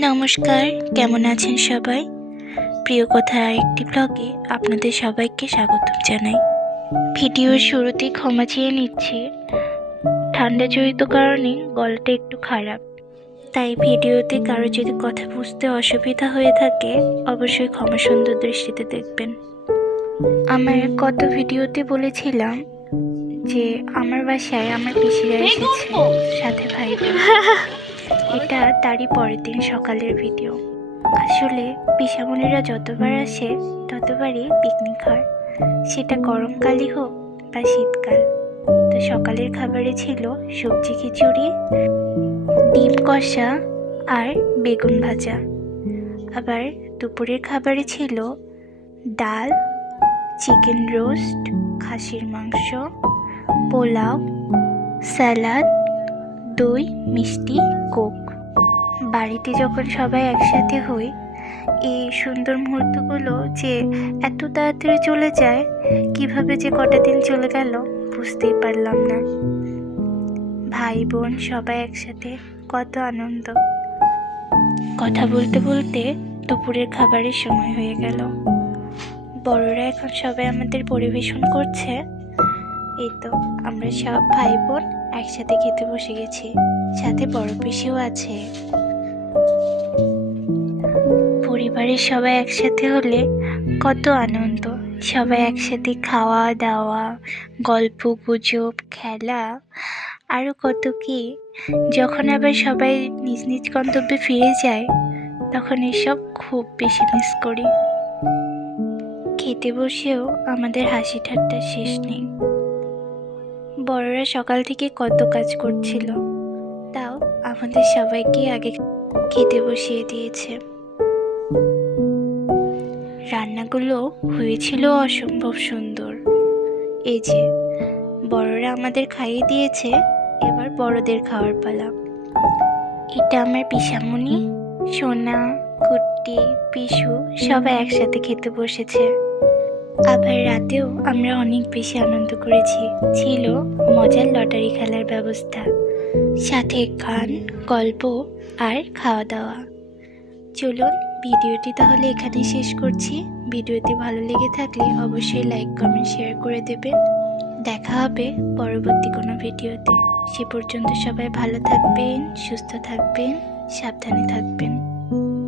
নমস্কার, কেমন আছেন সবাই? প্রিয় কথার আরেকটি ব্লগে আপনাদের সবাইকে স্বাগতম জানাই। ভিডিওর শুরুতেই ক্ষমা চেয়ে নিচ্ছি, ঠান্ডা জড়িত কারণে গলাটা একটু খারাপ, তাই ভিডিওতে কারো যদি কথা বুঝতে অসুবিধা হয়ে থাকে অবশ্যই ক্ষমা সুন্দর দৃষ্টিতে দেখবেন। আমার গত ভিডিওতে বলেছিলাম যে আমার বাসায় আমার পিসিরা এসেছে, সাথে ভাই বোন। এটা তারই পরের দিন সকালের ভিডিও। আসলে পিসামণিরা যতবার আসে ততবারই পিকনিক হয়, সেটা গরমকালই হোক বা শীতকাল। তো সকালের খাবারে ছিল সবজি খিচুড়ি, ডিম কষা আর বেগুন ভাজা। আবার দুপুরের খাবারে ছিল ডাল, চিকেন রোস্ট, খাসির মাংস, পোলাও, স্যালাড, দই, মিষ্টি, কোক। বাড়িতে যখন সবাই একসাথে হই, এই সুন্দর মুহূর্তগুলো যে এত তাড়াতাড়ি চলে যায়, কিভাবে যে কটা দিন চলে গেল বুঝতেই পারলাম না। ভাই বোন সবাই একসাথে, কত আনন্দ। কথা বলতে বলতে দুপুরের খাবারের সময় হয়ে গেল। বড়রা এখন সবাই আমাদের পরিবেশন করছে। এই তো আমরা সব ভাই বোন একসাথে খেতে বসে গেছি, সাথে বড় পিসিও আছে। পরিবারের সবাই একসাথে হলে কত আনন্দ। সবাই একসাথে খাওয়া দাওয়া, গল্প গুজব, খেলা, আরও কত কি। যখন আবার সবাই নিজ নিজ গন্তব্যে ফিরে যায় তখন এসব খুব বেশি মিস করি। খেতে বসেও আমাদের হাসি ঠাট্টা শেষ নেই। বড়রা সকাল থেকে কত কাজ করছিল, তাও আমাদের সবাইকে আগে খেতে বসিয়ে দিয়েছে। রান্নাগুলো হয়েছিল অসম্ভব সুন্দর। এই যে বড়রা আমাদের খাইয়ে দিয়েছে, এবার বড়দের খাওয়ার পালা। এটা আমার পিসামণি, সোনা, কুট্টি, পিসু সবাই একসাথে খেতে বসেছে। আবার রাতেও আমরা অনেক বেশি আনন্দ করেছি। ছিল মজার লটারি খেলার ব্যবস্থা, সাথে গান, গল্প আর খাওয়া দাওয়া। চলুন ভিডিওটি তাহলে এখানে শেষ করছি। ভিডিওটি ভালো লেগে থাকলে অবশ্যই লাইক, কমেন্ট, শেয়ার করে দেবেন। দেখা হবে পরবর্তী কোনো ভিডিওতে। সে পর্যন্ত সবাই ভালো থাকবেন, সুস্থ থাকবেন, সাবধানে থাকবেন।